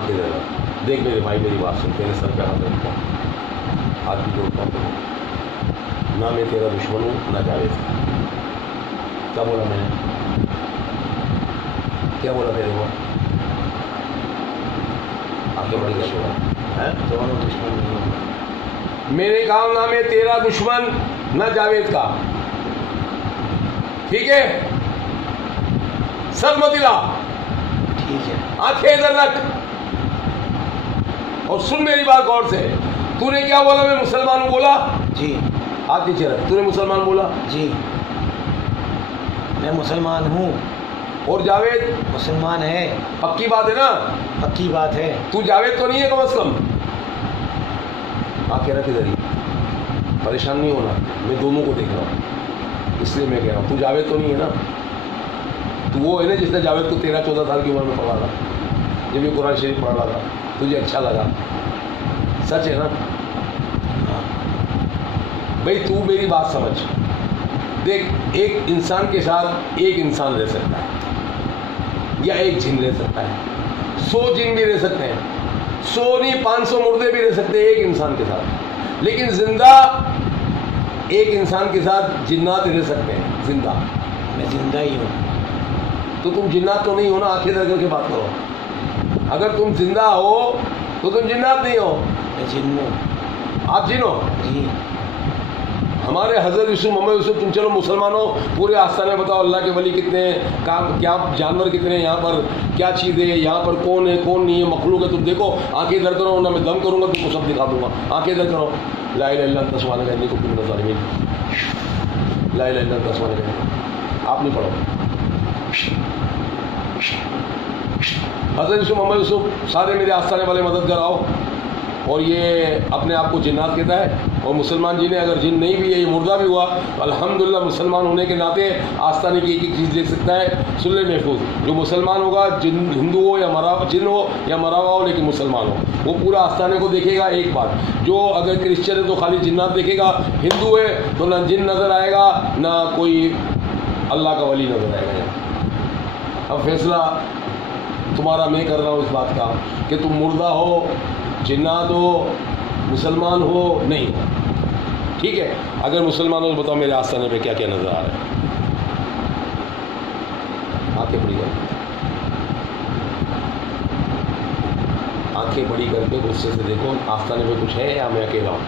آنکھیں دے رہا. دیکھ میرے بھائی میری بات سن, تیرے سر پہ ہاتھ رکھتا ہوں, ہاتھ بھی جوڑتا ہوں, نہ میں تیرا دشمن ہوں نہ جاوید. کیا بولا میں نے, کیا بولا میرے کو؟ آگے بڑھ کے چھوڑا ہے دونوں دشمن نہیں ہوں. میں نے کہا نہ میں تیرا دشمن نہ جاوید کا. ٹھیک ہے, سر مت ہلا, ٹھیک ہے, آنکھیں ادھر رکھ اور سن میری بات غور سے. تو نے کیا بولا؟ میں مسلمان ہوں بولا؟ جی. ہاتھ نیچے رکھ. تو نے مسلمان بولا؟ جی میں مسلمان ہوں. اور جاوید مسلمان ہے. پکی بات ہے نا؟ پکی بات ہے. تو جاوید تو نہیں ہے کم از کم؟ آنکھیں رکھ ادھر ہی, پریشان نہیں ہونا, میں دونوں کو دیکھ رہا ہوں اس لیے میں کہہ رہا ہوں. تو جاوید تو نہیں ہے نا؟ تو وہ ہے نا جس نے جاوید کو 13-14 سال کی عمر میں پڑھا تھا, جب یہ قرآن شریف پڑھ رہا تھا, تجھے اچھا لگا, سچ ہے نا؟ بھائی تو میری بات سمجھ. دیکھ, ایک انسان کے ساتھ ایک انسان رہ سکتا ہے یا ایک جن رہ سکتا ہے, 100 جن بھی رہ سکتے ہیں, 100 نہیں 500 مردے بھی رہ سکتے ہیں ایک انسان کے ساتھ. لیکن زندہ ایک انسان کے ساتھ جنات رہ سکتے ہیں زندہ. میں زندہ ہی ہوں. تو تم جنات تو نہیں ہو نا, آنکھیں در کر کے بات کرو. اگر تم زندہ ہو تو تم جنات نہیں ہو. میں جن ہوں. آپ جن ہو؟ جی. ہمارے حضرت یوسف محمد یوسف, تم چلو مسلمانوں پورے آستانے بتاؤ اللہ کے ولی کتنے ہیں, کیا جانور کتنے ہیں, یہاں پر کیا چیز ہے, یہاں پر کون ہے کون نہیں ہے, مخلوق ہے. تم دیکھو, آنکھیں ادھر کرو, نہ میں دم کروں گا تم کو سب دکھا دوں گا. آنکھیں ادھر کرو. لا الہ الا انت سبحانک انی کنت من الظالمین. لا الہ الا انت سبحانک انی. آپ نہیں پڑھو. حضرت یوسف محمد یوسف سارے میرے آستانے والے مددگار آؤ. اور یہ اپنے آپ کو جنات کہتا ہے, اور مسلمان جن ہے, اگر جن نہیں بھی ہے یہ مردہ بھی ہوا تو الحمدللہ مسلمان ہونے کے ناطے آستانے کی ایک ایک چیز دیکھ سکتا ہے. سلح محفوظ. جو مسلمان ہوگا, جن ہندو ہو یا جن ہو یا مرا ہوا ہو لیکن مسلمان ہو, وہ پورا آستانے کو دیکھے گا. ایک بات, جو اگر کرسچن ہے تو خالی جنات دیکھے گا, ہندو ہے تو نہ جن نظر آئے گا نہ کوئی اللہ کا ولی نظر آئے گا. اب فیصلہ تمہارا میں کر رہا ہوں اس بات کا کہ تم مردہ ہو, جنات ہو, مسلمان ہو نہیں ہو. ٹھیک ہے, اگر مسلمان ہو تو بتاؤ میرے آستانے پہ کیا کیا نظر آ رہا ہے. آنکھیں بڑی کر کے, آنکھیں بڑی کر کے غصے سے دیکھو, آستانے پہ کچھ ہے یا میں اکیلا ہوں؟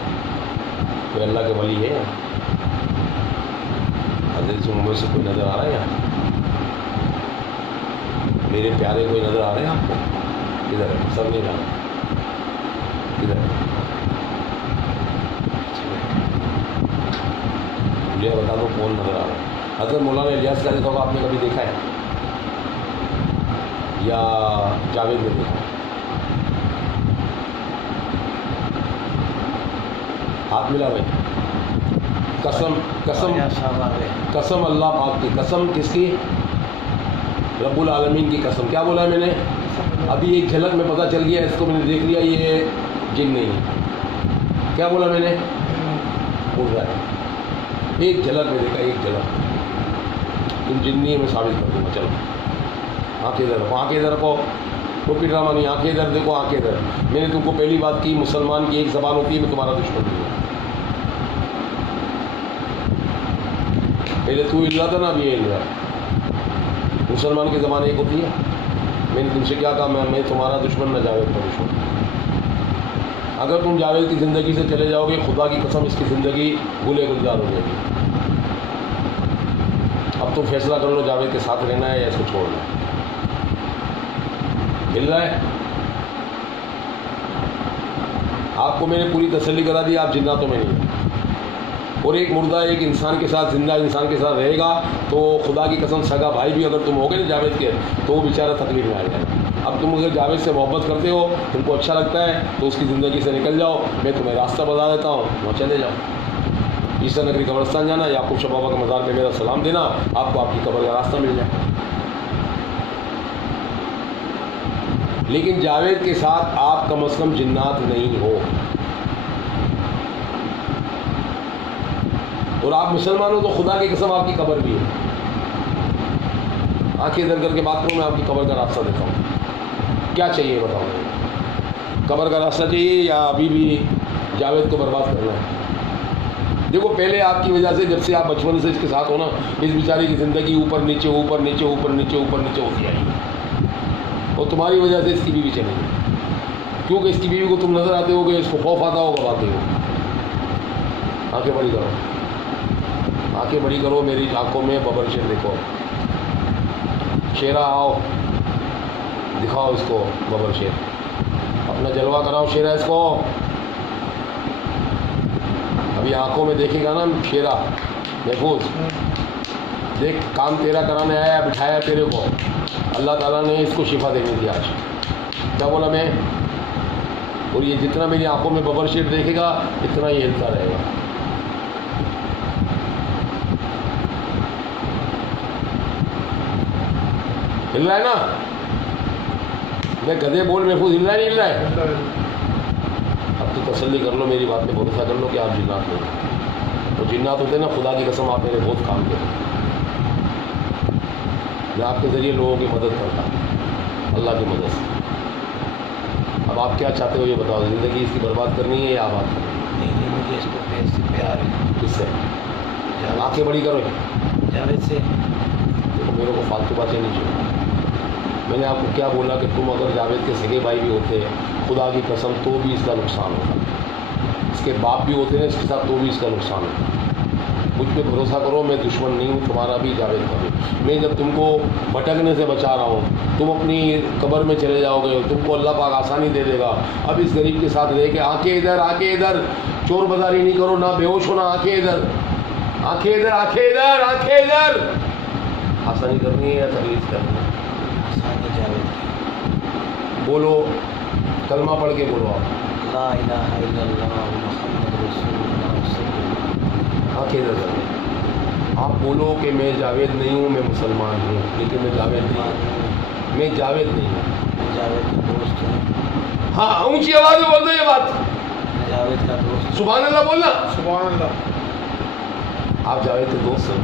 کوئی اللہ کے ولی ہے؟ حضرت محمد سے کوئی نظر آ رہا ہے یہاں؟ میرے پیارے کوئی نظر آ رہے ہیں آپ کو؟ ادھر ہے, سب نہیں جانا. ادھر مجھے بتا دو کون نظر آ رہا ہے. حضرت مولانا الیاس قاری صاحب آپ نے کبھی دیکھا ہے یا جاوید نے دیکھا ہے؟ ہاتھ ملا بھائی. قسم قسم قسم اللہ پاک کی قسم. کس کی؟ رب العالمین کی قسم. کیا بولا میں نے؟ ابھی ایک جھلک میں پتہ چل گیا, اس کو میں نے دیکھ لیا یہ جن نہیں ہے. کیا بولا میں نے؟ بول رہا ہے ایک جھلک میں دیکھا, ایک جھلک. تم جن نہیں ہے میں ثابت کر دوں گا. چلو آنکھیں ادھر رکھو, آنکھیں ادھر رکھو, ٹوپی ڈرامہ نہیں, آنکھیں ادھر دیکھو, آنکھیں ادھر. میں نے تم کو پہلی بات کی, مسلمان کی ایک زبان ہوتی ہے, میں تمہارا دشمن نہیں ہوں. پہلے تو ہل رہا تھا نا, ابھی یہ ہل رہا ہے. مسلمان کی زبان ایک ہوتی ہے. میں نے تم سے کیا کہا, میں تمہارا دشمن نہ جاوید کا دشمن. اگر تم جاوید کی زندگی سے چلے جاؤ گے, خدا کی قسم اس کی زندگی گلے گلزار ہو جائے گی. اب تم فیصلہ کر لو جاوید کے ساتھ رہنا ہے یا اس کو چھوڑنا ہے. مل رہا ہے آپ کو؟ میں نے پوری تسلی کرا دی, آپ جناتوں میں نہیں. اور ایک مردہ ایک انسان کے ساتھ, زندہ انسان کے ساتھ رہے گا تو خدا کی قسم سگا بھائی بھی اگر تم ہوگے نا جاوید کے, تو وہ بیچارہ تکلیف میں آ جائے. اب تم اگر جاوید سے محبت کرتے ہو, تم کو اچھا لگتا ہے, تو اس کی زندگی سے نکل جاؤ. میں تمہیں راستہ بتا دیتا ہوں, وہاں چلے جاؤ. عیسیٰ نگری قبرستان جانا, یعقوب شاہ بابا کے مزار پہ میرا سلام دینا, آپ کو آپ کی قبر کا راستہ مل جائے. لیکن جاوید کے ساتھ آپ کم از کم جنات نہیں ہو. اور آپ مسلمان ہو تو خدا کی قسم آپ کی قبر بھی ہے. آنکھیں ادھر کر کے بات کروں, میں آپ کی قبر کا راستہ دیتا ہوں. کیا چاہیے بتاؤ. قبر کا راستہ چاہیے یا ابھی بھی جاوید کو برباد کرنا ہے؟ دیکھو پہلے آپ کی وجہ سے جب سے آپ بچپن سے اس کے ساتھ ہو نا، اس بیچارے کی زندگی اوپر نیچے اوپر نیچے اوپر نیچے اوپر نیچے ہوتی آئی ہے، اور تمہاری وجہ سے اس کی بیوی چلے گی، کیونکہ اس کی بیوی کو تم نظر آتے ہو کہ اس کو خوف آتا ہوگا، آتے ہو۔ آنکھیں بڑی کرو، آنکھیں بڑی کرو، میری آنکھوں میں ببر شیر دیکھو، شیرہ آؤ دکھاؤ اس کو ببر شیر، اپنا جلوہ کراؤ شیرہ اس کو، ابھی آنکھوں میں دیکھے گا نا شیرہ محفوظ، دیکھ کام تیرا کرانے آیا، بٹھایا تیرے کو، اللہ تعالیٰ نے اس کو شفا دینے دی آج، کیا بولا میں؟ اور یہ جتنا میری آنکھوں میں ببر شیر دیکھے گا اتنا یہ ہلتا رہے گا۔ ہل رہا ہے نا؟ میں گدھے بول محفوظ ہل رہا ہے نہیں ہل رہا ہے؟ اب تو تسلی کر لو، میری بات پہ بھروسہ کر لو کہ آپ جنات نہیں، وہ جنات ہوتے ہیں نا، خدا کی قسم آپ میرے بہت کام کرتے، میں آپ کے ذریعے لوگوں کی مدد کرتا ہوں، اللہ کی مدد سے۔ اب آپ کیا چاہتے ہو یہ بتاؤ، زندگی اس کی برباد کرنی ہے یا آباد کرنی نہیں مجھے اس کو سے پیار ہے۔ ہے؟ کس سے؟ آنکھیں بڑی کرو، جاوید سے۔ دیکھو میرے کو فالتو باتیں نہیں چاہیے، میں نے آپ کو کیا بولا کہ تم اگر جاوید کے سگے بھائی بھی ہوتے خدا کی قسم تو بھی اس کا نقصان ہوتا، اس کے باپ بھی ہوتے ہیں اس کے ساتھ تو بھی اس کا نقصان ہوتا۔ مجھ پہ بھروسہ کرو، میں دشمن نہیں ہوں تمہارا بھی جاوید کا بھی، میں جب تم کو بھٹکنے سے بچا رہا ہوں، تم اپنی قبر میں چلے جاؤ گے، تم کو اللہ پاک آسانی دے دے گا۔ اب اس غریب کے ساتھ رہ کے آنکھیں ادھر آنکھیں ادھر، چور بازاری نہیں کرو، نہ بے ہوش ہونا، آنکھیں ادھر آنکھیں ادھر آنکھیں ادھر آنکھیں ادھر، آسانی کرنی ہے یا تکلیف کرنی ہے؟ آسانی جاوید کی۔ بولو، کلمہ پڑھ کے بولو آپ، لا الہ الا اللہ محمد رسول اللہ صلی اللہ علیہ وسلم۔ آنکھیں ادھر کر دیں۔ آپ بولو کہ میں جاوید نہیں ہوں، میں مسلمان ہوں، لیکن میں جاوید نہیں ہوں، میں جاوید نہیں ہوں۔ میں جاوید کا دوست ہوں۔ ہاں اونچی آواز میں بول دو یہ بات، میں جاوید کا دوست۔ سبحان اللہ بولنا۔ سبحان اللہ۔ آپ جاوید کے دوست ہیں،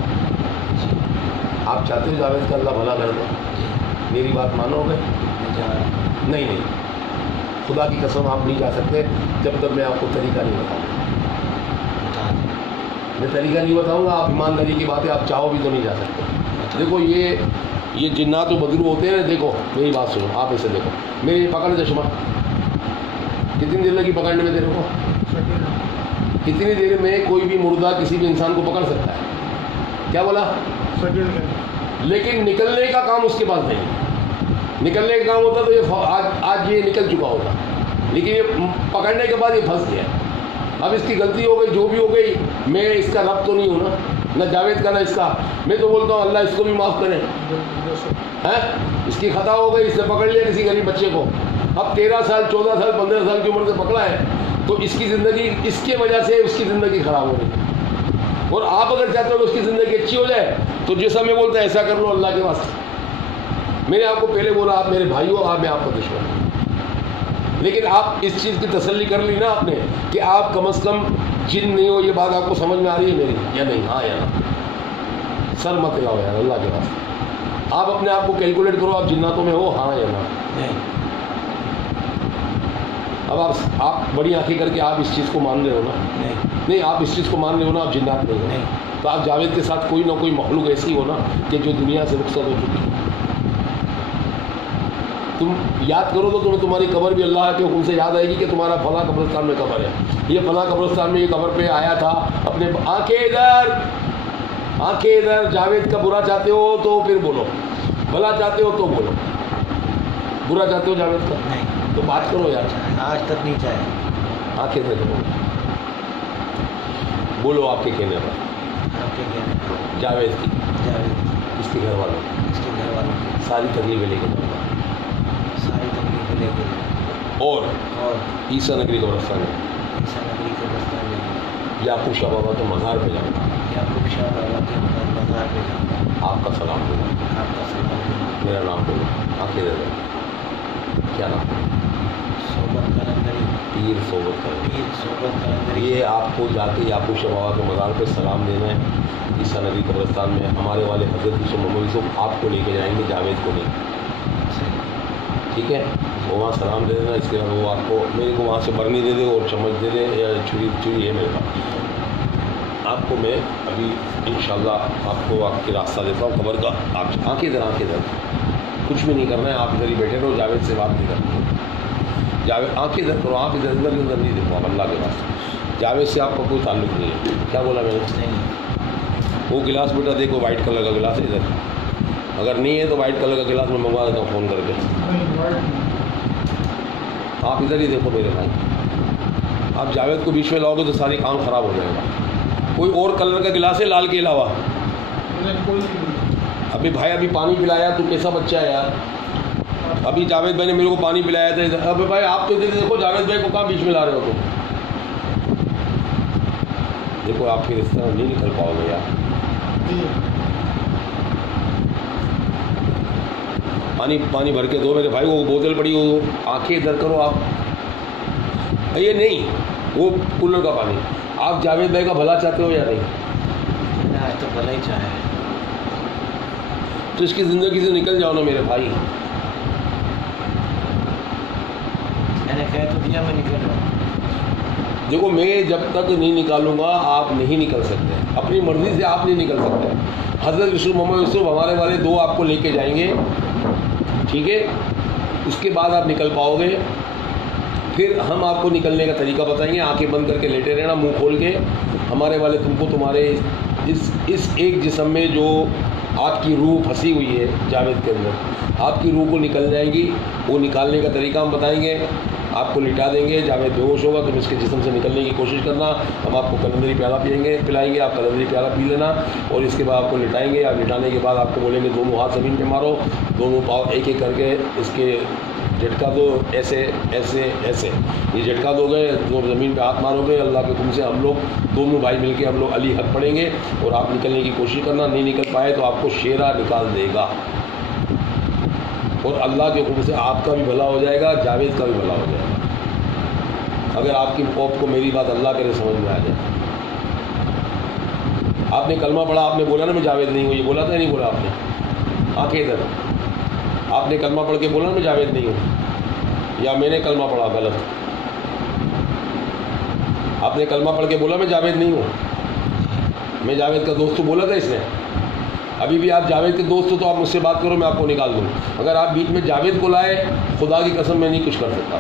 آپ چاہتے ہو جاوید کا اللہ بھلا کر دے، میری بات مانو گے؟ میں جا رہا ہوں۔ نہیں نہیں، خدا کی قسم آپ نہیں جا سکتے جب تک میں آپ کو طریقہ نہیں بتاؤں گا۔ بتا دیں۔ میں طریقہ نہیں بتاؤں گا، آپ ایمانداری کی باتیں آپ چاہو بھی تو نہیں جا سکتے۔ دیکھو یہ جنات و بدرو ہوتے ہیں، دیکھو میری بات سنو، آپ اسے دیکھو، میری پکڑ چشمہ کتنی دیر لگی پکڑنے میں تیرے کو؟ کتنی دیر میں کوئی بھی مردہ کسی بھی انسان کو پکڑ سکتا ہے؟ کیا بولا؟ لیکن نکلنے کا کام اس کے پاس نہیں، نکلنے کا کام ہوتا تو یہ آج یہ نکل چکا ہوتا، لیکن یہ پکڑنے کے بعد یہ پھنس گیا۔ اب اس کی غلطی ہو گئی، جو بھی ہو گئی، میں اس کا رب تو نہیں ہوں نا، نہ جاوید کا نہ اس کا، میں تو بولتا ہوں اللہ اس کو بھی معاف کرے، اس کی خطا ہو گئی، اس نے پکڑ لیا کسی غریب بچے کو، اب 13 سال 14 سال 15 سال کی عمر سے پکڑا ہے، تو اس کی زندگی اس کی وجہ سے اس کی زندگی خراب ہو رہی ہے۔ اور آپ اگر چاہتے ہو کہ اس کی زندگی اچھی ہو جائے تو جیسا میں بولتا ہے ایسا کر لو اللہ کے واسطے۔ میں نے آپ کو پہلے بولا آپ میرے بھائی ہو، آپ میں آپ کا دشمن ہوں، لیکن آپ اس چیز کی تسلی کر لی نا آپ نے کہ آپ کم از کم جن نہیں ہو، یہ بات آپ کو سمجھ میں آ رہی ہے میری یا نہیں؟ ہاں یا نہ؟ سر مت ہلاؤ یار اللہ کے واسطے، آپ اپنے آپ کو کیلکولیٹ کرو، آپ جناتوں میں ہو، ہاں یا نہ؟ نہیں۔ اب آپ بڑی آنکھیں کر کے آپ اس چیز کو مان رہے ہو نا؟ نہیں، آپ اس چیز کو مان رہے ہو نا، آپ جنات نہیں ہو، تو آپ جاوید کے ساتھ کوئی نہ کوئی مخلوق ایسی ہو نا کہ جو دنیا سے رخصت ہو چکی ہے۔ تم یاد کرو تو تمہیں تمہاری قبر بھی اللہ کے حکم سے یاد آئے گی کہ تمہارا فلاں قبرستان میں قبر ہے، یہ فلاں قبرستان میں یہ قبر پہ آیا تھا، اپنے آنکھیں ادھر آنکھیں ادھر۔ جاوید کا برا چاہتے ہو تو پھر بولو، بھلا چاہتے ہو تو بولو، برا چاہتے ہو جاوید کا نہیں تو بات کرو یار، آج تک نہیں چاہے۔ آنکھیں سے کرو، بولو آپ کے کہنے پر آپ کے کہنے جاوید کی، جاوید اس کے گھر والوں کی اس کے گھر والوں کی ساری تکلیفیں لے کے جاؤں گا، ساری تکلیفیں لے کے اور اور عیسیٰ نگری قبرستان میں عیسیٰ نبی کے بستان میں یعقوب شاہ بابا کے مزار پہ جاؤں گا، یعقوب شاہ بابا کے مزار پہ جاؤں گا، آپ کا سلام دوں گا، آپ کا سلام دوں گا، میرا نام بولو، آنکھیں دے دو، کیا نام؟ صحبت قلندری، پیر صحبت کریں۔ پیر صحبت قلندری۔ یہ آپ کو جا کے یعقوب شاہ بابا کے مزار پہ سلام دینا ہے، عیسیٰ نبی قبرستان میں ہمارے والے حضرت یوسف محمد یوسف آپ کو لے کے جائیں گے، جاوید کو نہیں، ٹھیک ہے، وہ وہاں سلام دے دینا. اس کے بعد وہ آپ کو میرے کو وہاں سے برنی دے دے اور چمچ دے دے یا چھری ہے میرے پاس. آپ کو میں ابھی انشاءاللہ آپ کو آپ کے راستہ دیتا ہوں قبر کا. آپ آنکھیں ادھر کچھ بھی نہیں کرنا ہے. آپ ادھر ہی بیٹھے رہو، جاوید سے بات نہیں کرنی ہے. جاوید آنکھیں ادھر کرو، آپ ادھر نہیں دیکھو. آپ اللہ کے پاس جاوید سے آپ کا کوئی تعلق نہیں ہے. کیا بولا میں نے؟ وہ گلاس بیٹا دیکھو، وائٹ کلر کا گلاس ہے ادھر. اگر نہیں ہے تو وائٹ کلر کا گلاس میں منگوا دیتا ہوں فون کر کے. آپ ادھر ہی دیکھو میرے بھائی. آپ جاوید کو بیچ میں لاؤ گے تو ساری کام خراب ہو جائے گا. کوئی اور کلر کا گلاس ہے لال کے علاوہ؟ ابھی بھائی ابھی پانی پلایا، تو کیسا بچہ ہے یار. ابھی جاوید بھائی نے میرے کو پانی پلایا تھا. ابھی بھائی آپ تو ادھر دیکھو، جاوید بھائی کو کہاں بیچ میں لا رہے ہو؟ تو دیکھو آپ پھر اس طرح نہیں نکل پاؤ گے یار. پانی بھر کے دو میرے بھائی. وہ بوتل پڑی ہو، آنکھیں ادھر کرو. آپ یہ نہیں، وہ کولر کا پانی. آپ جاوید بھائی کا بھلا چاہتے ہو یا نہیں؟ تو بھلا ہی چاہے تو اس کی زندگی سے نکل جاؤ نا میرے بھائی. میں نے کہہ تو دیا، میں نکل رہا ہوں. دیکھو میں جب تک نہیں نکالوں گا آپ نہیں نکل سکتے. اپنی مرضی سے آپ نہیں نکل سکتے. حضرت یوسف محمد یوسف ہمارے والے دو آپ کو لے کے جائیں گے، ٹھیک ہے. اس کے بعد آپ نکل پاؤ گے. پھر ہم آپ کو نکلنے کا طریقہ بتائیں گے. آنکھیں بند کر کے لیٹے رہنا، منہ کھول کے. ہمارے والے تم کو تمہارے اس ایک جسم میں جو آپ کی روح پھنسی ہوئی ہے جاوید کے اندر، آپ کی روح کو نکل جائے گی. وہ نکالنے کا طریقہ ہم بتائیں گے. آپ کو لٹا دیں گے. جاوید بے ہوش ہوگا. تم اس کے جسم سے نکلنے کی کوشش کرنا. ہم آپ کو کلندری پیالہ پلائیں گے. آپ کلندری پیالہ پی لینا. اور اس کے بعد آپ کو لٹائیں گے. آپ لٹانے کے بعد آپ کو بولیں گے دونوں ہاتھ زمین پہ مارو، دونوں پاؤں ایک ایک کر کے اس کے جھٹکا دو. ایسے ایسے ایسے یہ جھٹکا دو گے، دو زمین پہ ہاتھ مارو گے. اللہ کے حکم سے ہم لوگ دونوں بھائی مل کے ہم لوگ علی حق پڑھیں گے. اور آپ نکلنے کی کوشش کرنا. نہیں نکل پائے تو آپ کو شیرہ نکال دے گا. اور اللہ کے حکم سے آپ کا بھی بھلا ہو جائے گا، جاوید کا بھی بھلا ہو جائے گا. اگر آپ کی آپ کو میری بات اللہ کرے سمجھ میں آ جائے. آپ نے کلمہ پڑھا، آپ نے بولا نا میں جاوید نہیں ہوں. یہ بولا تھا یا نہیں بولا آپ نے؟ آنکھیں ادھر. آپ نے کلمہ پڑھ کے بولا نا میں جاوید نہیں ہوں، یا میں نے کلمہ پڑھا غلط؟ آپ نے کلمہ پڑھ کے بولا میں جاوید نہیں ہوں. میں جاوید کا دوست تو بولا تھا اس نے. ابھی بھی آپ جاوید کے دوست ہو تو آپ مجھ سے بات کرو، میں آپ کو نکال دوں. اگر آپ بیچ میں جاوید کو لائے، خدا کی قسم میں نہیں کچھ کر سکتا.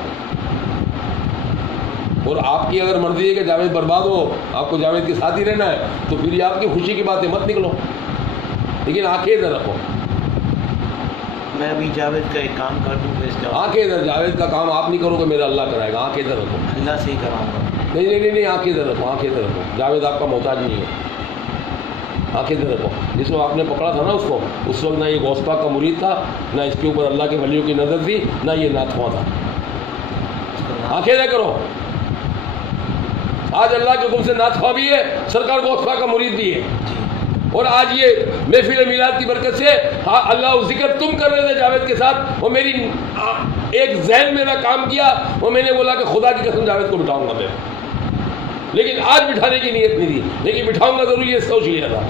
اور آپ کی اگر مرضی ہے کہ جاوید برباد ہو، آپ کو جاوید کے ساتھ ہی رہنا ہے، تو پھر یہ آپ کی خوشی کی بات ہے، مت نکلو. لیکن آنکھیں ادھر رکھو. میں ابھی جاوید کا ایک کام کر دوں پھر اس کا آنکھیں ادھر. جاوید کا کام آپ نہیں کرو گے، میرا اللہ کرائے گا. آنکھیں ادھر رکھو. اللہ سے ہی کراؤں گا. نہیں، آنکھیں ادھر رکھو. آنکھیں ادھر رکھو. جاوید آپ کا محتاج نہیں ہے. آنکھیں ادھر رکھو. جس میں آپ نے پکڑا تھا نا اس کو، اس وقت نہ یہ غوث پاک کا مرید تھا، نہ اس کے اوپر اللہ کے ولیوں کی نظر تھی، نہ یہ ناتخواں تھا. آنکھیں ادھر کرو. آج اللہ کے حکم سے ناتخواں بھی ہے، سرکار غوث پاک کا مرید بھی ہے. اور آج یہ محفل میلاد کی برکت سے اللہ ذکر تم کر رہے تھے جاوید کے ساتھ، وہ میری ایک ذہن میں کام کیا، وہ میں نے بولا کہ خدا کی قسم جاوید کو بٹھاؤں گا میں. لیکن آج بٹھانے کی نیت نہیں تھی، لیکن بٹھاؤں گا ضرور، یہ سوچ لیا تھا.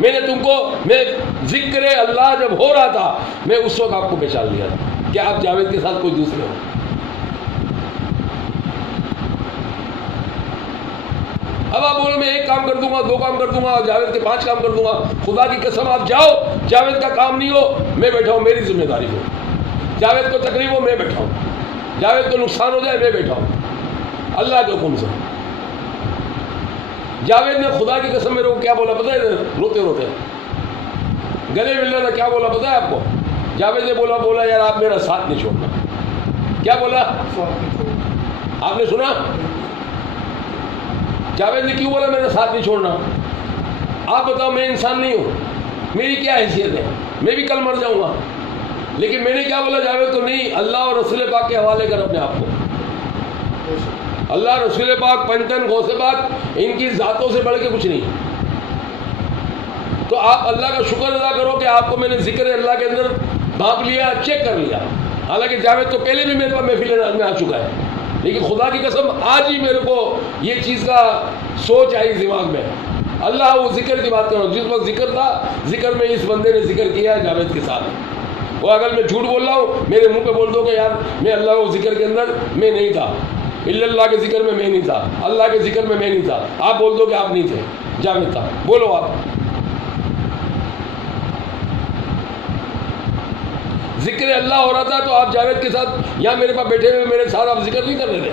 میں نے تم کو، میں ذکر اللہ جب ہو رہا تھا، میں اس وقت آپ کو پہچان لیا تھا کہ آپ جاوید کے ساتھ کوئی دوسرے ہو. اب آپ بولو میں ایک کام کر دوں گا، دو کام کر دوں گا، جاوید کے 5 کام کر دوں گا. خدا کی قسم آپ جاؤ، جاوید کا کام نہیں ہو، میں بیٹھا ہوں، میری ذمہ داری ہو. جاوید کو تکلیف ہو، میں بیٹھا ہوں. جاوید کو نقصان ہو جائے، میں بیٹھا ہوں اللہ کے حکم سے. جاوید نے خدا کی قسم میرے کو کیا بولا پتہ ہے؟ روتے روتے گلے مل رہا تھا. کیا بولا پتہ ہے آپ کو؟ جاوید نے بولا یار آپ میرا ساتھ نہیں چھوڑنا. کیا بولا آپ نے سنا؟ جاوید نے کیوں بولا میرا ساتھ نہیں چھوڑنا؟ آپ بتاؤ، میں انسان نہیں ہوں، میری کیا حیثیت ہے؟ میں بھی کل مر جاؤں گا. لیکن میں نے کیا بولا جاوید کو؟ نہیں، اللہ اور رسول پاک کے حوالے کر اپنے آپ کو. اللہ، رسول پاک، پنجتن، غوث پاک، ان کی ذاتوں سے بڑھ کے کچھ نہیں. تو آپ اللہ کا شکر ادا کرو کہ آپ کو میں نے ذکر اللہ کے اندر بھانپ لیا، چیک کر لیا. حالانکہ جاوید تو پہلے بھی میرے پاس محفل میں آ چکا ہے، لیکن خدا کی قسم آج ہی میرے کو یہ چیز کا سوچ آئی دماغ میں. اللہ، وہ ذکر کی بات کرو. جس وقت ذکر تھا، ذکر میں اس بندے نے ذکر کیا ہے جاوید کے ساتھ. وہ اگر میں جھوٹ بول رہا ہوں میرے منہ پہ بول دو کہ یار میں اللہ کو ذکر کے اندر میں نہیں تھا، اللہ کے ذکر میں نہیں تھا، اللہ کے ذکر میں نہیں تھا، آپ بول دو کہ آپ نہیں تھے، جاوید تھا، بولو آپ۔ ذکر اللہ ہو رہا تھا تو آپ جاوید کے ساتھ یہاں میرے پاس بیٹھے ہوئے میرے ساتھ آپ ذکر نہیں کر رہے تھے،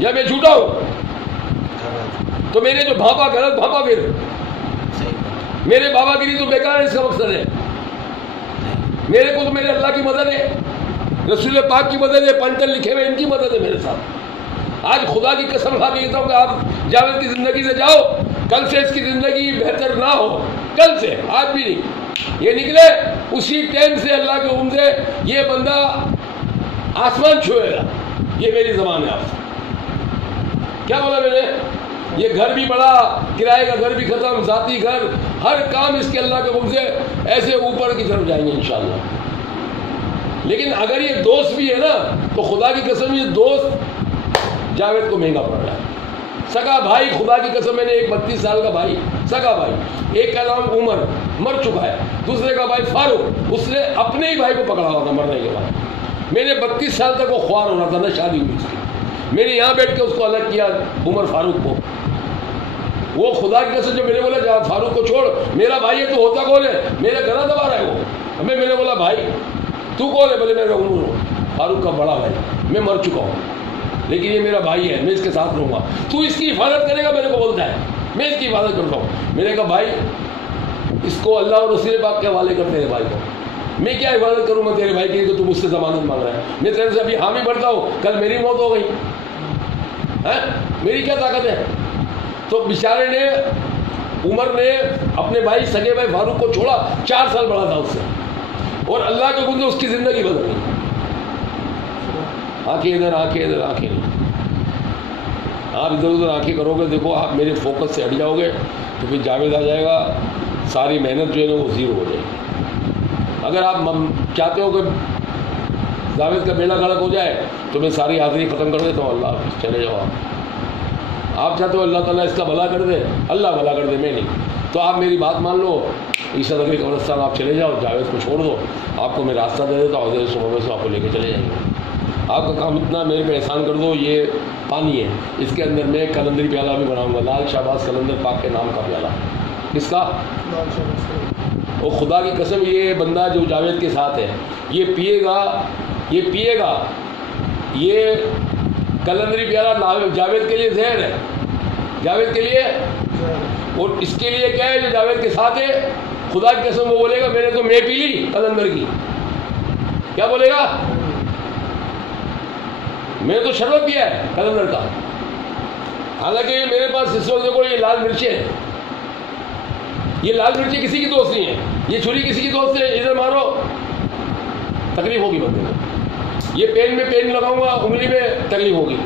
یا میں جھوٹا ہوں؟ تو میرے جو بھاپا غلط بھاپا، پھر میرے بابا گیری تو بیکار ہے، اس کا مقصد ہے میرے کو تو میرے اللہ کی مدد ہے، رسول پاک کی مدد ہے، پنٹل لکھے ہوئے ان کی مدد ہے میرے ساتھ۔ آج خدا کی قسم کھا کے کہتا ہوں کہ آپ جاوید کی زندگی سے جاؤ، کل سے اس کی زندگی بہتر نہ ہو، کل سے، آج بھی نہیں، یہ نکلے اسی ٹائم سے اللہ کے حکم سے یہ بندہ آسمان چھوئے گا، یہ میری زبان ہے۔ آپ سے کیا بولا میں نے؟ یہ گھر بھی بڑا، کرائے کا گھر بھی ختم، ذاتی گھر، ہر کام اس کے اللہ کے حکم سے ایسے اوپر کی طرف جائیں گے انشاءاللہ۔ لیکن اگر یہ دوست بھی ہے نا تو خدا کی قسم یہ دوست جاوید کو مہنگا پڑ رہا ہے۔ سگا بھائی، خدا کی قسم، میں نے ایک 32 سال کا بھائی، سگا بھائی، ایک کا نام عمر مر چکا ہے، دوسرے کا بھائی فاروق، اس نے اپنے ہی بھائی کو پکڑا ہوا تھا مرنے کے بعد۔ میں نے 32 سال تک وہ خوار ہو رہا تھا نہ شادی ہوئی اس کی، میں نے یہاں بیٹھ کے اس کو الگ کیا عمر فاروق کو۔ وہ خدا کی قسم جو میں نے بولا جا فاروق کو چھوڑ، میرا بھائی ہے تو ہوتا کون ہے، میرا گلا دبا رہا ہے وہ۔ میں نے بولا بھائی تو کون ہے؟ بولے میں عمر ہوں، فاروق کا بڑا بھائی، میں مر چکا ہوں لیکن یہ میرا بھائی ہے، میں اس کے ساتھ رہوں گا، تو اس کی حفاظت کرے گا؟ میرے کو بولتا ہے میں اس کی حفاظت کرتا ہوں۔ میں نے کہا بھائی اس کو اللہ اور رسول پاک کے حوالے کر تیرے بھائی کو، میں کیا حفاظت کروں گا تیرے بھائی کی کہ تو مجھ سے ضمانت مانگ رہا ہے؟ میں تیرے سے ابھی حامی بڑھتا ہوں، کل میری موت ہو گئی، میری کیا طاقت ہے؟ تو بیچارے نے، عمر نے اپنے بھائی سگے بھائی فاروق کو چھوڑا، 4 سال بڑا تھا اس سے، اور اللہ کے گنجے اس کی زندگی بدل گئی۔ آنکھیں ادھر، آنکھیں ادھر، آنکھیں نہیں، آپ ادھر ادھر آنکھیں کرو گے، دیکھو آپ میرے فوکس سے ہٹ جاؤ گے تو پھر جاوید آ جائے گا، ساری محنت جو ہے نا وہ زیرو ہو جائے گی۔ اگر آپ چاہتے ہو کہ جاوید کا بیڑا غرق ہو جائے تو میں ساری حاضری ختم کر دیتا ہوں، اللہ حافظ، چلے جاؤ آپ چاہتے ہو اللہ تعالیٰ اس کا بھلا کر دے، اللہ بھلا کر دے، میں نہیں، تو آپ میری بات مان لو، عیسیٰ نگری قبرستان آپ چلے جاؤ، جاوید کو چھوڑ دو، آپ کو میں راستہ دے دیتا ہوں، حضرت محمد سے آپ کو لے کے چلے جائیں گے۔ آپ کا کام اتنا میرے پہ احسان کر دو، یہ پانی ہے، اس کے اندر میں کلندری پیالہ بھی بناؤں گا، لال شہباز کلندر پاک کے نام کا پیالہ، کس کا؟ اور خدا کی قسم یہ بندہ جو جاوید کے ساتھ ہے یہ پیے گا، یہ پیے گا، یہ کلندری پیالہ جاوید کے لیے زہر ہے، جاوید کے لیے، اور اس کے لیے کیا ہے جو جاوید کے ساتھ ہے، خدا کی قسم وہ بولے گا میں نے تو میں پی لی کلندر کی، کیا بولے گا؟ میں نے تو شربت پیا ہے کلندر کا، حالانکہ یہ میرے پاس اس وقت دیکھو یہ لال مرچیں ہیں، یہ لال مرچیں کسی کی دوست نہیں ہیں، یہ چھری کسی کی دوست ہے، ادھر مارو تکلیف ہوگی بندے کو، یہ پین میں پین لگاؤں گا انگلی میں تکلیف ہوگی،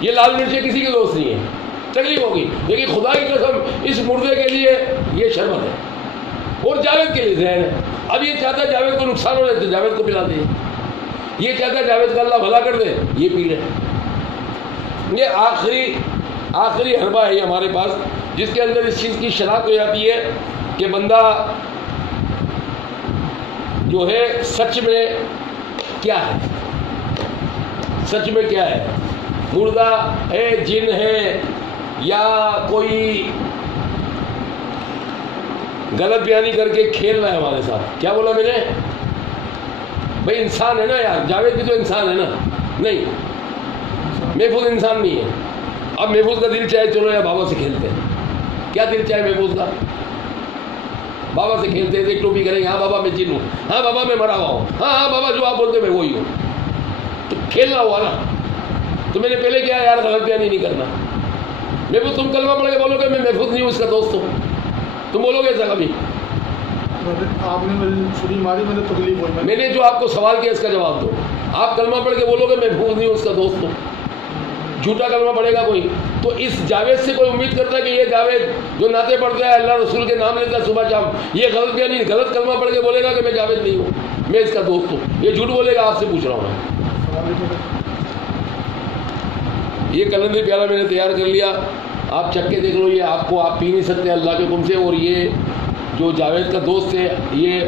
یہ لال مرچیں کسی کی دوست نہیں ہیں، تکلیف ہوگی، لیکن خدا کی قسم اس مردے کے لیے یہ شربت ہے اور جاوید کے لیے زہر ہے۔ اب یہ چاہتا ہے جاوید کو نقصان ہو جائے تو جاوید کو پلا دے، یہ چاہتا ہے جاوید کا اللہ بھلا کر دے، یہ پی لے۔ یہ آخری حربہ ہے یہ ہمارے پاس، جس کے اندر اس چیز کی شناخت ہو جاتی ہے کہ بندہ جو ہے سچ میں کیا ہے، سچ میں کیا ہے، مردہ ہے، جن ہے، یا کوئی غلط بیانی کر کے کھیل رہا ہے ہمارے ساتھ۔ کیا بولا میں نے؟ بھائی انسان ہے نا یار، جاوید بھی تو انسان ہے نا، نہیں محفوظ انسان نہیں ہے۔ اب محفوظ کا دل چاہے چلو یا بابا سے کھیلتے ہیں، کیا دل چاہے محفوظ کا؟ بابا سے کھیلتے ہیں، ایک ٹوپی کریں گے، ہاں بابا میں جن ہوں، ہاں بابا میں مرا ہوا ہوں، ہاں بابا جو آپ بولتے میں وہی ہوں، تو کھیلنا ہوا نا۔ تو میں نے پہلے کیا یار غلط بیانی نہیں کرنا، محفوظ تم کلمہ پڑھ کے بولو گے میں محفوظ نہیں ہوں اس کا دوست ہوں، تم بولو گے ایسا کبھی؟ آپ نے مجھے چھری ماری، میں نے تکلیف ہوئی، میں نے جو آپ کو سوال کیا اس کا جواب دو۔ آپ کلمہ پڑھ کے بولو گے میں محفوظ نہیں ہوں اس کا دوست ہوں، جھوٹا کلمہ پڑھے گا کوئی تو اس جاوید سے کوئی امید کرتا ہے کہ یہ جاوید جو نعتیں پڑھتا ہے، اللہ رسول کے نام لیتا ہے صبح شام، یہ غلط بیانی غلط کلمہ پڑھ کے بولے گا کہ میں جاوید نہیں ہوں، میں اس کا دوست ہوں، یہ جھوٹ بولے گا؟ آپ سے پوچھ رہا ہوں میں۔ یہ کلندری پیالہ میں نے تیار کر لیا، آپ چکھ کے دیکھ لو، یہ آپ کو آپ پی نہیں سکتے اللہ کے حکم سے، اور یہ جو جاوید کا دوست ہے یہ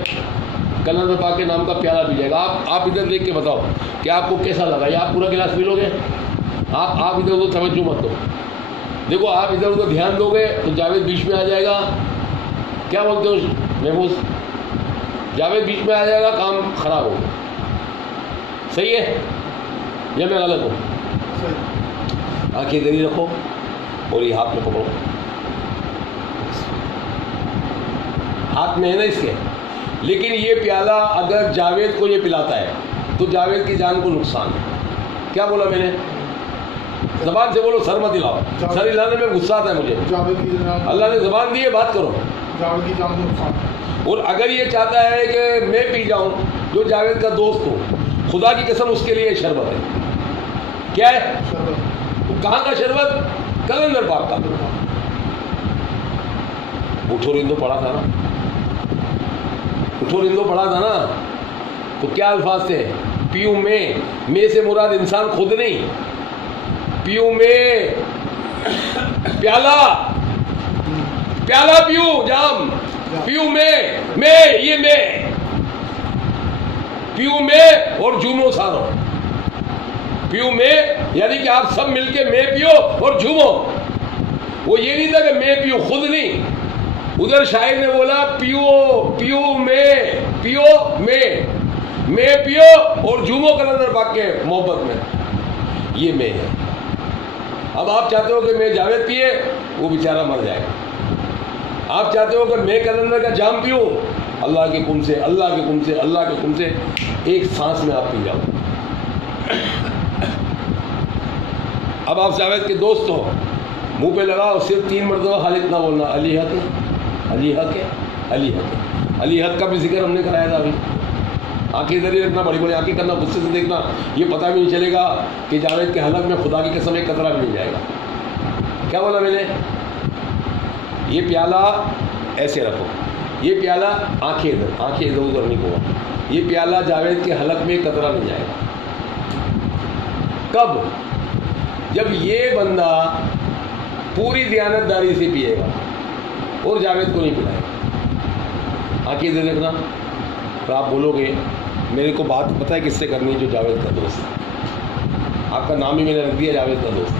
کلندر پاک کے نام کا پیالہ پی جائے گا. آپ ادھر دیکھ کے بتاؤ کہ آپ کو کیسا لگا, یا آپ پورا گلاس پی لو گے؟ آپ ادھر ادھر توجہ مت دو. دیکھو آپ ادھر ادھر دھیان دو گے تو جاوید بیچ میں آ جائے گا. کیا بولتے ہو محفوظ؟ جاوید بیچ میں آ جائے گا, کام خراب ہوگا. صحیح ہے یا میں غلط ہوں؟ آنکھیں ادھر ہی رکھو اور یہ ہاتھ میں پکڑو. ہاتھ میں ہے نا اس کے. لیکن یہ پیالہ اگر جاوید کو یہ پلاتا ہے تو جاوید کی جان کو نقصان ہے. کیا بولا میں نے؟ زبان سے بولو, سر مت ہلاؤ. سر ہلانے میں غصہ آتا ہے مجھے. اللہ نے زبان دی ہے, بات کرو. جاوید کی جان کو نقصان. اور اگر یہ چاہتا ہے کہ میں پی جاؤں, جو جاوید کا دوست ہو, خدا کی قسم اس کے لیے شربت ہے. کیا ہے؟ کہاں کا شربت؟ کلندر پاک کا. اٹھو رندو پڑھا تھا نا, اٹھو رندو پڑھا تھا نا, تو کیا الفاظ تھے؟ پیوں میں سے مراد انسان خود نہیں. پیوں میں پیالہ, پیالہ پیوں, جام پیوں میں یہ میں پیوں میں اور جھومو سارو. پیوں میں یعنی کہ آپ سب مل کے میں پیو اور جھومو. وہ یہ نہیں تھا کہ میں پیوں, خود نہیں. ادھر شاعر نے بولا پیو میں پیو اور جھومو کلندر پاک کے محبت میں. یہ میں ہے. اب آپ چاہتے ہو کہ میں جاوید پیے, وہ بیچارہ مر جائے گا. آپ چاہتے ہو کہ میں کلندر کا جام پیوں, اللہ کے حکم سے, اللہ کے حکم سے, اللہ کے حکم سے ایک سانس میں آپ پی جاؤ. اب آپ جاوید کے دوست ہو, منہ پہ لگاؤ, صرف 3 مرتبہ خالی اتنا بولنا, علی حق ہے, علی حق ہے, علی حق ہے. علی حق کا بھی ذکر ہم نے کرایا تھا ابھی. آنکھیں ادھر ہی رکھنا, بڑی بڑی آنکھیں کرنا, غصے سے دیکھنا. یہ پتہ بھی نہیں چلے گا کہ جاوید کے حلق میں خدا کی قسم ایک قطرہ بھی نہیں جائے گا. کیا بولا میں نے؟ یہ پیالہ ایسے رکھو, یہ پیالہ آنکھیں ادھر ادھر نہیں ہوگا. یہ پیالہ جاوید کے حلق میں قطرہ نہیں جائے گا. کب؟ جب یہ بندہ پوری دیانت داری سے پیے گا اور جاوید کو نہیں پلائے گا. آنکھیں ادھر رکھنا. اور آپ بولو گے میرے کو بات پتہ ہے کس سے کرنی ہے, جو جاوید کا دوست ہے. آپ کا نام ہی میں نے رکھ دیا جاوید کا دوست.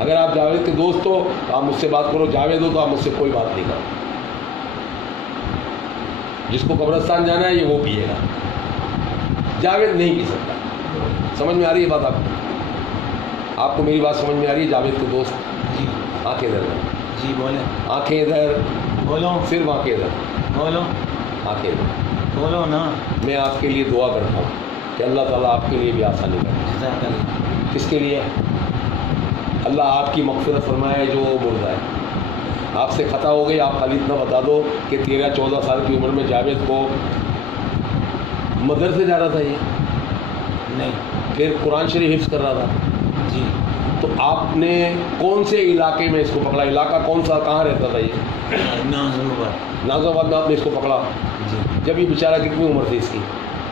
اگر آپ جاوید کے دوست ہو تو آپ مجھ سے بات کرو, جاوید ہو تو آپ مجھ سے کوئی بات نہیں کرو. جس کو قبرستان جانا ہے یہ وہ پیے گا, جاوید نہیں پی سکتا. سمجھ میں آ رہی ہے بات؟ آپ کو میری بات سمجھ میں آ رہی ہے؟ جاوید کے دوست, جی آنکھیں ادھر. جی بولیں. آنکھیں ادھر بولو. صرف آنکھیں ادھر. بولو. آنکھیں ادھر. بولو نا. میں آپ کے لیے دعا کرتا ہوں کہ اللہ تعالیٰ آپ کے لیے بھی آسانی کرے. جزاک اللہ. کس کے لیے؟ اللہ آپ کی مغفرت فرمائے جو مردہ ہے. آپ سے خطا ہو گئی, آپ خالی اتنا بتا دو کہ 13-14 سال کی عمر میں جاوید کو مدرسے جا رہا تھا یہ, نہیں, پھر قرآن شریف حفظ کر رہا تھا. جی. تو آپ نے کون سے علاقے میں اس کو پکڑا؟ علاقہ کون سا, کہاں رہتا تھا یہ؟ نازم آباد میں آپ نے اس کو پکڑا. جی. جب یہ بیچارہ کتنی عمر تھی اس کی؟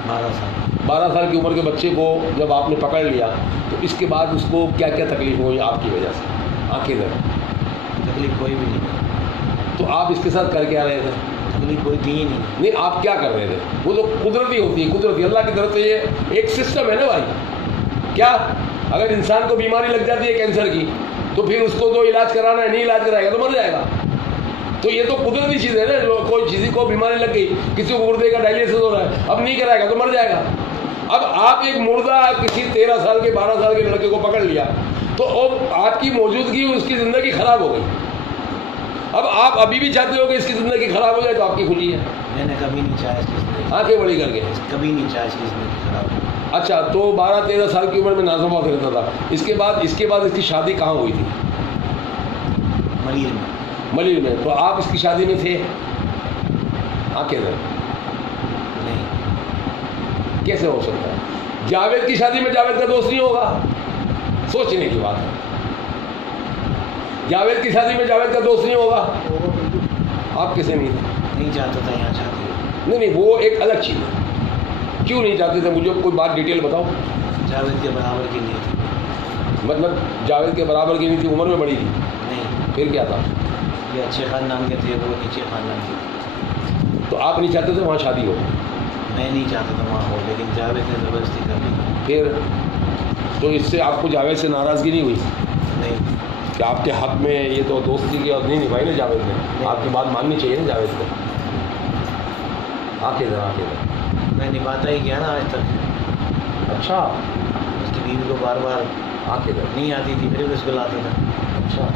12 سال. 12 سال کی عمر کے بچے کو جب آپ نے پکڑ لیا تو اس کے بعد اس کو کیا کیا تکلیف ہوئی آپ کی وجہ سے؟ آنکھیں ادھر. تکلیف کوئی بھی نہیں. تو آپ اس کے ساتھ کر کے آ رہے تھے؟ تکلیف کوئی دی ہی نہیں. آپ کیا کر رہے تھے؟ وہ تو قدرتی ہوتی ہے, قدرتی اللہ کی طرف سے یہ ایک سسٹم ہے نا بھائی. کیا اگر انسان کو بیماری لگ جاتی ہے کینسر کی تو پھر اس کو تو علاج کرانا ہے, نہیں علاج کرائے گا تو مر جائے گا. تو یہ تو قدرتی چیز ہے نا. کوئی چیز کو بیماری لگ گئی, کسی کو گردے کا ڈائلیسس ہو رہا ہے, اب نہیں کرائے گا تو مر جائے گا. اب آپ ایک مردہ کسی 13 سال کے 12 سال کے لڑکے کو پکڑ لیا تو اب آپ کی موجودگی اس کی زندگی خراب ہو گئی. اب آپ ابھی بھی چاہتے ہو کہ اس کی زندگی خراب ہو جائے تو آپ کی کھلی ہے. میں نے کبھی نہیں چاہا اس کی زندگی. آنکھیں بڑی کر کے کبھی نہیں چاہا اس کی زندگی خراب. اچھا, تو 12-13 سال کی عمر میں نازم آباد رہتا تھا. اس کے بعد اس کی شادی کہاں ہوئی تھی؟ ملیل میں. ملیل میں. تو آپ اس کی شادی میں تھے؟ آنکھیں ادھر. نہیں. کیسے ہو سکتا ہے؟ جاوید کی شادی میں جاوید کا دوست نہیں ہوگا؟ سوچنے کی بات ہے. جاوید کی شادی میں جاوید کا دوست نہیں ہوگا. آپ کیسے نہیں تھے؟ نہیں چاہتا تھا, یہاں چاہتے. نہیں, وہ ایک الگ چیز ہے. کیوں نہیں چاہتے تھے؟ مجھے کوئی بات ڈیٹیل بتاؤ. جاوید کے برابر کی نہیں تھی. مطلب جاوید کے برابر کی نہیں تھی, عمر میں بڑی تھی. نہیں. پھر کیا تھا؟ یہ اچھے خاندان کے تھے, وہ نیچے خاندان کے تھے. تو آپ نہیں چاہتے تھے وہاں شادی ہو؟ میں نہیں چاہتا تھا وہاں ہو، لیکن جاوید نے زبردستی کر لی. پھر تو اس سے آپ کو جاوید سے ناراضگی نہیں ہوئی نہیں کہ آپ کے حق میں یہ تو دوستی کی اور نہیں نبھائی نا جاوید نے؟ آپ کی بات ماننی چاہیے نا جاوید کو. آکے ذرا آکے ذرا. میں نبھاتا ہی گیا نا آج تک. اچھا اس کی بیوی کو بار بار آکے ذرا. نہیں آتی تھی پھر بھی اس کو لاتا تھا. اچھا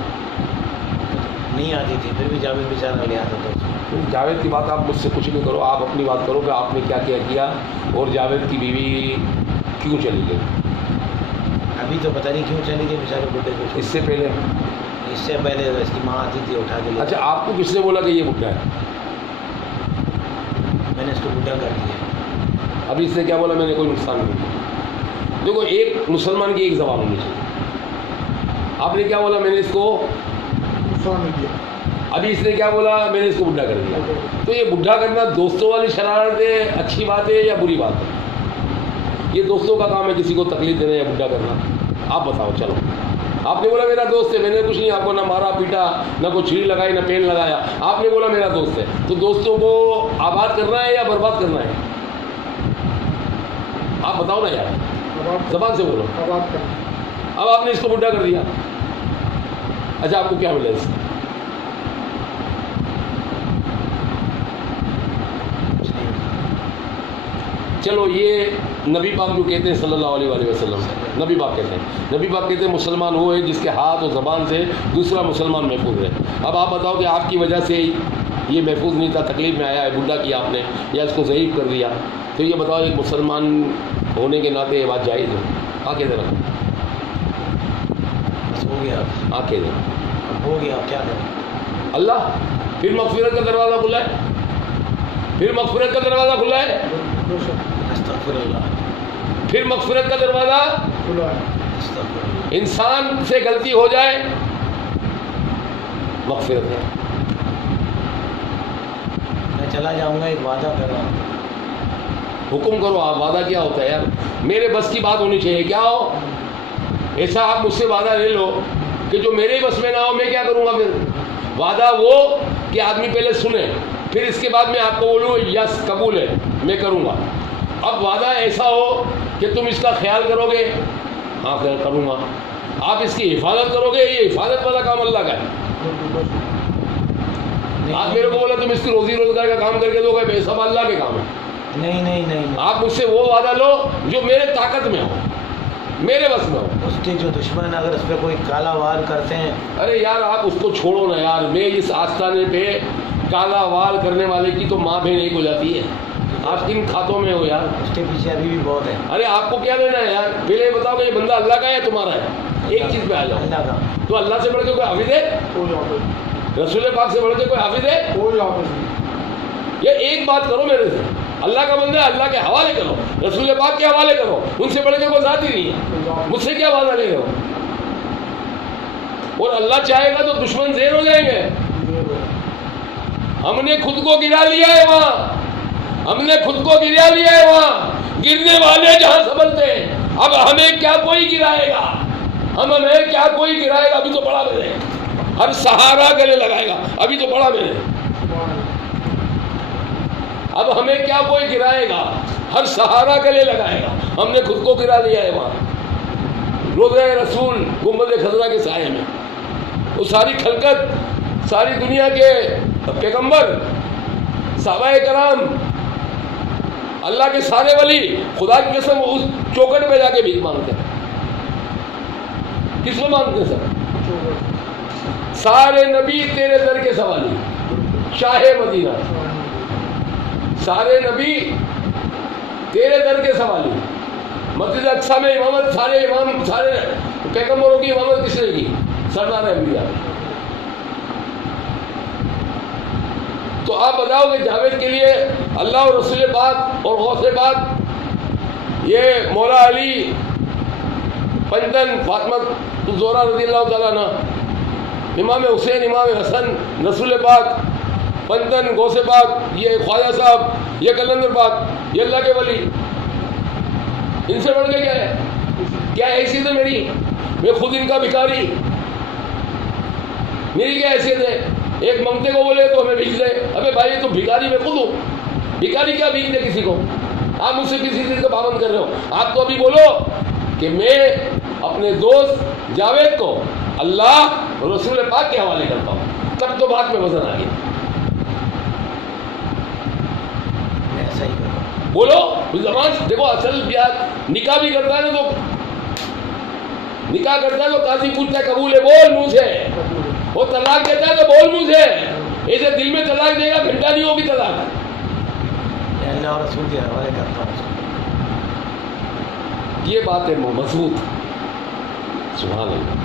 نہیں آتی تھی پھر بھی جاوید بیچارہ لے آتا تھا اس کو. جاوید کی بات آپ مجھ سے کچھ نہیں کرو، آپ اپنی بات کرو کہ آپ نے کیا کیا کیا اور جاوید کی بیوی کیوں چلی گئی. ابھی تو پتہ نہیں کیوں چلی گئی بیچارے بڈھے کو. اس سے پہلے اس سے پہلے اس کی ماں آتی تھی اٹھا کے لے. اچھا آپ کو کس نے بولا کہ یہ بڈھا ہے؟ میں نے اس کو بڈھا کر دیا. ابھی اس نے کیا بولا؟ میں نے کوئی نقصان نہیں کیا. دیکھو ایک مسلمان کی ایک زبان ہونی چاہیے. آپ نے کیا بولا؟ میں نے اس کو نقصان نہیں کیا. ابھی اس نے کیا بولا؟ میں نے اس کو بڈھا کر دیا. تو یہ بڈھا کرنا دوستوں والی شرارت ہے، اچھی بات ہے یا بری بات ہے؟ یہ دوستوں کا کام ہے کسی کو تکلیف دینا یا بڈھا کرنا؟ آپ بتاؤ. چلو آپ نے بولا میرا دوست ہے، میں نے کچھ نہیں آپ کو نہ مارا پیٹا، نہ کوئی چھری لگائی، نہ پین لگایا. آپ نے بولا میرا دوست ہے، تو دوستوں کو آباد کرنا ہے یا برباد کرنا ہے؟ آپ بتاؤ نا یار، زبان سے بولو. اب آپ نے اس کو بڈھا کر دیا. اچھا آپ کو کیا ملا اس سے؟ چلو یہ نبی پاک جو کہتے ہیں صلی اللہ علیہ وآلہ وسلم، نبی پاک کہتے ہیں مسلمان وہ ہے جس کے ہاتھ اور زبان سے دوسرا مسلمان محفوظ ہے. اب آپ بتاؤ کہ آپ کی وجہ سے یہ محفوظ نہیں تھا، تکلیف میں آیا ہے، بڈھا کیا آپ نے یا اس کو ضعیف کر دیا، تو یہ بتاؤ ایک مسلمان ہونے کے ناطے یہ بات جائز ہے؟ آکے ذرا بس ہو گیا. آکے ذرا. اب ہو گیا، اب کیا کریں؟ اللہ پھر مغفرت کا دروازہ کھلا ہے، پھر مغفرت کا دروازہ کھلا ہے، استغفر اللہ. پھر مغفرت کا دروازہ. استغفر اللہ. انسان سے غلطی ہو جائے مغفرت ہے. میں چلا جاؤں گا، ایک وعدہ کر رہا ہوں. حکم کرو. آپ وعدہ کیا ہوتا ہے یار؟ میرے بس کی بات ہونی چاہیے. کیا ہو ایسا آپ مجھ سے وعدہ لے لو کہ جو میرے بس میں نہ ہو میں کیا کروں گا؟ پھر وعدہ وہ کہ آدمی پہلے سنے پھر اس کے بعد میں آپ کو بولوں یس قبول ہے میں کروں گا. اب وعدہ ایسا ہو کہ تم اس کا خیال کرو گے. ہاں خیال کروں گا. آپ اس کی حفاظت کرو گے. یہ حفاظت والا کام اللہ کا ہے. آپ میرے کو بولا تم اس کی روزی روزگار کا کام کر کے دو گے، سب اللہ کے کام ہے. نہیں نہیں نہیں. آپ مجھ سے وہ وعدہ لو جو میرے طاقت میں ہو، میرے بس میں ہو. اس کے جو دشمن اگر اس پہ کوئی کالا وار کرتے ہیں. ارے یار آپ اس کو چھوڑو نا یار. میں اس آستانے پہ کالا وار کرنے والے کی تو ماں بہن ایک ہو جاتی ہے. آپ کن کھاتوں میں ہو یار؟ اس کے پیچھے ابھی بھی بہت ہے. ارے آپ کو کیا لینا ہے یار؟ پہلے بتاؤ کہ یہ بندہ اللہ کا ہے یا تمہارا ہے؟ ایک چیز پہ آ جاؤ. اللہ کا. تو اللہ سے بڑھ کے کوئی حافظ ہے؟ رسول پاک سے بڑھ کے کوئی حافظ ہے؟ یہ ایک بات کرو میرے سے، اللہ کا بندہ ہے اللہ کے حوالے کرو، رسول پاک کے حوالے کرو. ان سے بڑھ کے کوئی ذات ہی نہیں ہے. مجھ سے کیا وعدہ لے رہے ہو؟ اور اللہ چاہے گا تو دشمن زیر ہو جائیں گے. ہم نے خود کو گرا لیا ہے وہاں، ہم نے خود کو گرا لیا ہے وہاں. گرنے والے جہاں سنبھلتے ہیں. اب ہمیں کیا کوئی گرائے گا؟ ہمیں کیا کوئی گرائے گا؟ ابھی تو بڑا میرے ہر سہارا گلے لگائے گا. ابھی تو بڑا میرے. اب ہمیں کیا کوئی گرائے گا؟ ہر سہارا گلے لگائے گا. ہم نے خود کو گرا لیا ہے وہاں روضہ رسول گنبد خضرا کے سائے میں. وہ ساری خلقت، ساری دنیا کے پیغمبر، صحابہ کرام، اللہ کے سارے ولی خدا کی قسم اس چوکٹ پہ جا کے بھیک مانگتے ہیں. کس میں مانگتے ہیں سر؟ سارے نبی تیرے در کے سوالی، شاہ مدینہ. سارے نبی تیرے در کے سوالی. مسجد اقصی میں امامت سارے امام، سارے پیغمبروں کی امامت کس نے کی؟ سردار انبیاء. تو آپ بتاؤ کہ جاوید کے لیے اللہ اور رسول پاک اور غوث پاک، یہ مولا علی، پنجتن فاطمہ زہرا رضی اللہ تعالیٰ عنہ، امام حسین، امام حسن، رسول پاک، پنجتن غوث پاک، یہ خواجہ صاحب، یہ کلندر پاک، یہ اللہ کے ولی، ان سے بڑھ کے کیا ہے؟ کیا حیثیت ہے میری؟ میں خود ان کا بھکاری. میری کیا حیثیت ہے؟ ایک منگتے کو بولے تو ہمیں بھیج دے. ابے بھائی تو بھکاری میں خود ہوں. بھکاری کیا بھیج دے کسی کو؟ آپ مجھ سے کسی چیز کا پابند کر رہے ہو. آپ تو ابھی بولو کہ میں اپنے دوست جاوید کو اللہ رسول پاک کے حوالے کرتا ہوں, تب تو بات میں وزن آ گیا. ایسا ہی کرو. بولو زبان دیکھو. اصل بیاہ نکاح بھی کرتا ہے نا, تو نکاح کرتا ہے تو قاضی پوچھتا ہے قبول ہے بول منہ سے, وہ طلاق دیتا ہے تو بول منہ سے. ایسے دل میں طلاق دے گا گھنٹہ نہیں ہوگی طلاق. اللہ اور رسول کے حوالے کرتا ہوں. یہ بات ہے مضبوط. سبحان اللہ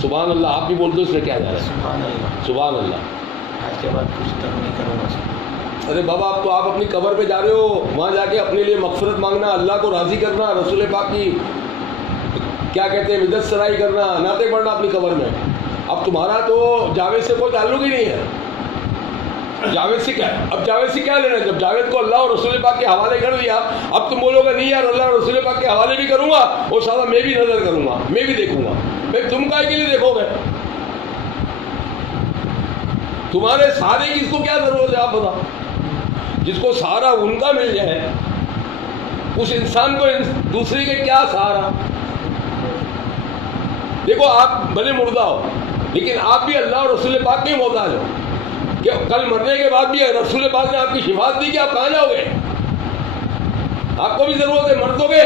سبحان اللہ. آپ بھی بول دو, اس میں کیا جا رہا ہے. سبحان اللہ. سبحان اللہ. آج کے بعد کچھ تک نہیں کروں گا. ارے بابا اب تو آپ اپنی قبر پہ جا رہے ہو, وہاں جا کے اپنے لیے مغفرت مانگنا, اللہ کو راضی کرنا, رسول پاک کی کیا کہتے ہیں مدد سرائی کرنا, نعتیں پڑھنا اپنی قبر میں. اب تمہارا تو جاوید سے کوئی تعلق ہی نہیں ہے. جاوید سے کیا, اب جاوید سے کیا لینا؟ جب جاوید کو اللہ اور رسول پاک کے حوالے کر دیا, اب تم بولو گے نہیں یار اللہ اور رسول پاک کے حوالے بھی کروں گا, اور سارا میں بھی نظر کروں گا, میں بھی دیکھوں گا. پھر تم کائے کے لیے دیکھو گے؟ تمہارے سارے کی اس کو کیا ضرورت ہے؟ آپ بتاؤ. جس کو سہارا ان کا مل جائے, اس انسان کو دوسری کے کیا سہارا؟ دیکھو آپ بھلے مردہ ہو, لیکن آپ بھی اللہ اور رسول پاک کے محتاج ہو. کہ کل مرنے کے بعد بھی رسول پاک نے آپ کی شفاعت دی کہ آپ کہاں جاؤ گے؟ آپ کو بھی ضرورت ہے, مر دو گے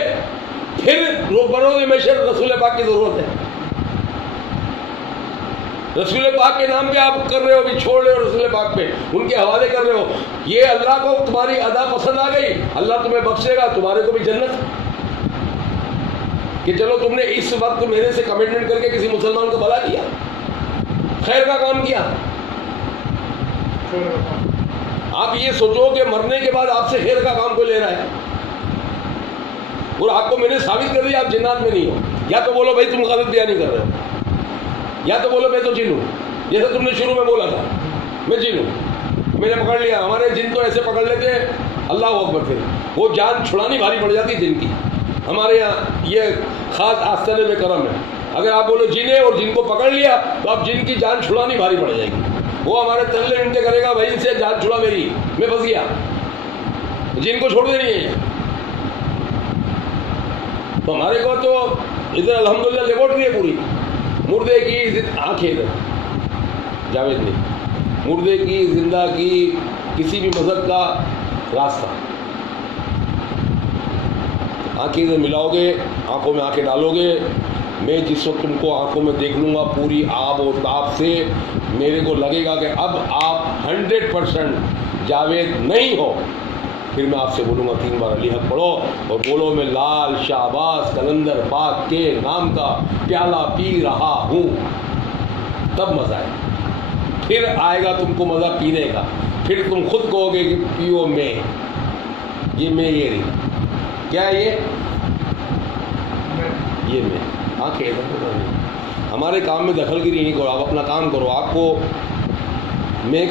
پھر بروز محشر رسول پاک کی ضرورت ہے. رسول پاک کے نام پہ آپ کر رہے ہو, بھی چھوڑ رہے ہو رسول پاک پہ, ان کے حوالے کر رہے ہو. یہ اللہ کو تمہاری ادا پسند آ گئی, اللہ تمہیں بخشے گا, تمہارے کو بھی جنت. کہ چلو تم نے اس وقت میرے سے کمٹمنٹ کر کے کسی مسلمان کو بھلا کیا, خیر کا کام کیا. آپ یہ سوچو کہ مرنے کے بعد آپ سے خیر کا کام کو لے رہا ہے, اور آپ کو میں نے ثابت کر دیا آپ جنات میں نہیں ہو. یا تو بولو بھائی تم غلط بیانی کر رہے ہو, یا تو بولو میں تو جن ہوں, جیسا تم نے شروع میں بولا تھا میں جن ہوں, میں نے پکڑ لیا. ہمارے جن تو ایسے پکڑ لیتے ہیں اللہ اکبر, پھر وہ جان چھڑانی بھاری پڑ جاتی جن کی. ہمارے یہاں یہ خاص آستانے میں کرم ہے, اگر آپ بولو جن ہے اور جن کو پکڑ لیا تو اب جن کی جان چھڑانی بھاری پڑ جائے گی. وہ ہمارے تلے انٹے کرے گا, بھائی ان سے جان چھڑا میری, میں پھنس گیا. جن کو چھوڑ دینی ہے. تو ہمارے کو تو ادھر الحمدللہ لیبورٹری ہے پوری. مردے کی آنکھیں ادھر جاوید نے, مردے کی زندہ کی کسی بھی مذہب کا راستہ. آنکھیں ادھر ملاؤ گے, آنکھوں میں آنکھیں ڈالو گے, میں جس وقت تم کو آنکھوں میں دیکھ لوں گا پوری آب و تاب سے, میرے کو لگے گا کہ اب آپ 100% جاوید نہیں ہو. پھر میں آپ سے بولوں گا 3 بار علی حق پڑھو اور بولو میں لال شہباز قلندر پاک کے نام کا پیالہ پی رہا ہوں. تب مزہ آئے, پھر آئے گا تم کو مزہ پینے کا. پھر تم خود کہو گے کہ پیو میں, یہ میں یہ نہیں, کیا ہے یہ میں. آنکھیں ادھر. ہمارے کام میں دخل گیری نہیں کرو, آپ اپنا کام کرو. آپ کو میں